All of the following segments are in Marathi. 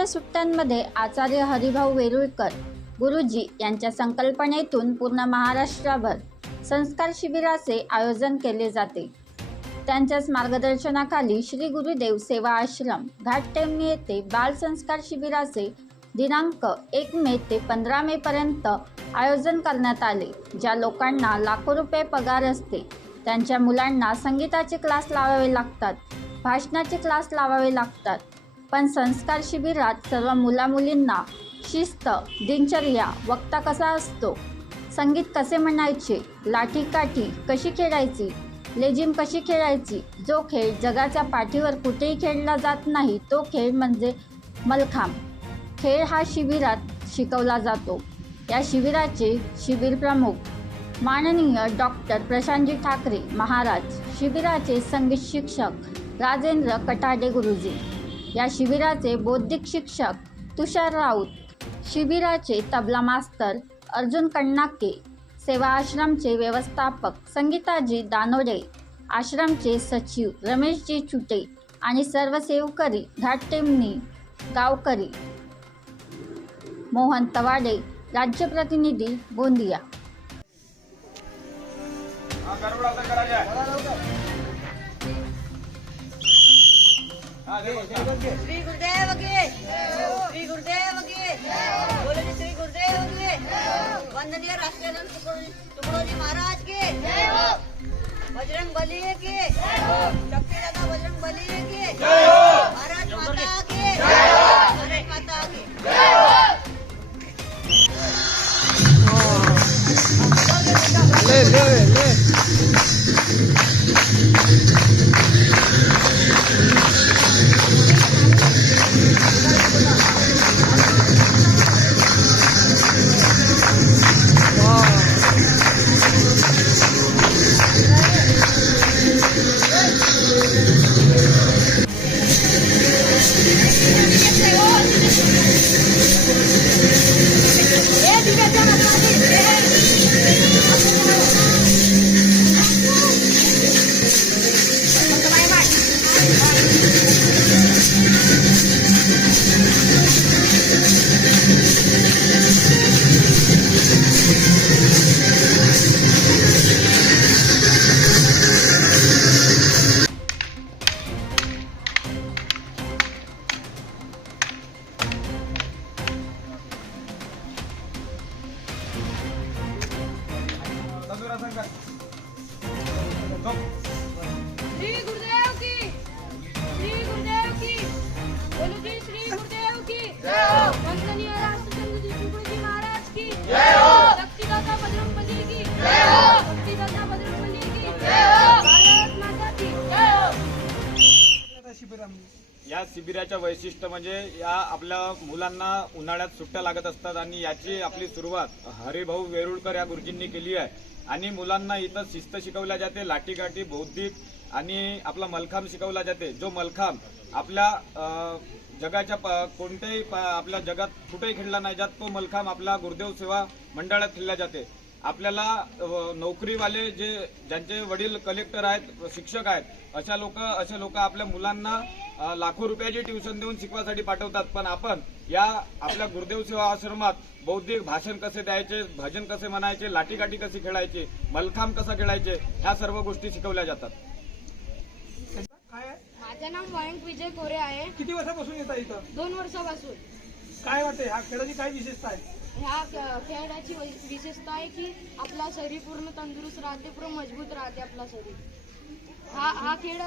उन्हाळ्याच्या सुट्ट्यांमध्ये आचार्य हरिभाऊ वेरुळकर गुरुजी यांच्या संकल्पनेतून पूर्ण महाराष्ट्राभर संस्कार शिबिराचे आयोजन केले जाते. त्यांच्याच मार्गदर्शनाखाली श्री गुरुदेव सेवा आश्रम घाटटेमणी येथे बालसंस्कार शिबिराचे दिनांक एक मे ते पंधरा मेपर्यंत आयोजन करण्यात आले ज्या लोकांना लाखो रुपये पगार असते. त्यांच्या मुलांना संगीताचे क्लास लावावे लागतात भाषणाचे क्लास लावावे लागतात. पण संस्कार शिबिरात सर्व मुलामुलींना शिस्त दिनचर्या वक्ता कसा असतो? संगीत कसे म्हणायचे? लाठीकाठी कशी खेळायची? लेझिम कशी खेळायची? जो खेळ जगाच्या पाठीवर कुठेही खेळला जात नाही तो खेळ म्हणजे मलखांब. खेळ हा शिबिरात शिकवला जातो. या शिबिराचे शिबिर प्रमुख माननीय डॉक्टर प्रशांतजी ठाकरे महाराज शिबिराचे संगीत शिक्षक राजेंद्र कटाडे गुरुजी. या शिबिराचे बौद्धिक शिक्षक तुषार राऊत शिबिराचे तबला मास्तर अर्जुन कण्णाके सेवा आश्रमचे व्यवस्थापक संगीताजी दानोडे आश्रमचे सचिव रमेशजी चुटे आणि सर्व सेवकरी घाटटेमनी गावकरी. मोहन तवाडे राज्य प्रतिनिधी गोंदिया. श्री गुरुदेव की श्री गुरुदेव की श्री गुरुदेव की वंदनीय राष्ट्रीय संत तुकडोजी महाराज की बजरंग बली की 这边走。या शिबिराच्या वैशिष्ट्य म्हणजे या आपल्या मुलांना उन्हाळ्यात सुट्ट्या लागत असतात आणि याची आपली सुरुवात हरिभाऊ वेरुळकर या गुरुजींनी केली आहे. आणि मुलांना इथं शिस्त शिकवल्या जाते लाठीकाठी बौद्धिक आणि आपला मलखांब शिकवला जाते. जो मलखांब आपल्या जगाच्या प- कोणत्याही प- आपल्या जगात कुठेही खेळला नाही जात तो मलखांब आपल्या गुरुदेव सेवा मंडळात खेळला जाते. आपल्याला नोकरीवाले जे ज्यांचे वडील कलेक्टर आहेत शिक्षक आहेत अशा लोक असे लोक आपल्या मुलांना लाखो रुपयाची ट्युशन देऊन शिकवासाठी पाठवतात. पण आपण या आपल्या गुरुदेव सेवा आश्रमात बौद्धिक भाषण कसे द्यायचे भजन कसे म्हणायचे लाठीकाठी कशी खेळायची मलखांब कसा खेळायचे ह्या सर्व गोष्टी शिकवल्या जातात. काय आहे? माझं नाव मयंक विजय कोरे आहे. किती वर्षापासून येता इथं? दोन वर्षापासून. काय वाटतंय? ह्या खेळाची काय विशेषता आहे? ह्या खेळाची विशेषता आहे की आपला शरीर पूर्ण तंदुरुस्त राहते पूर्ण मजबूत राहते आपला शरीर. हा हा खेळ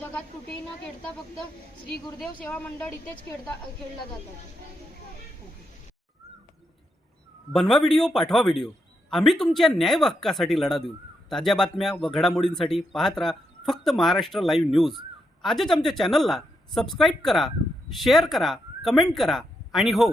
जगात कुठेही न खेळता फक्त श्री गुरुदेव सेवा मंडळ इथेच खेळता खेळला जातात बनवा व्हिडिओ पाठवा व्हिडिओ. आम्ही तुमच्या न्याय हक्कासाठी लढा देऊ. ताज्या बातम्या व घडामोडींसाठी पाहत राहा फक्त महाराष्ट्र लाईव्ह न्यूज. आजच आमच्या चॅनलला सबस्क्राईब करा शेअर करा कमेंट करा आणि हो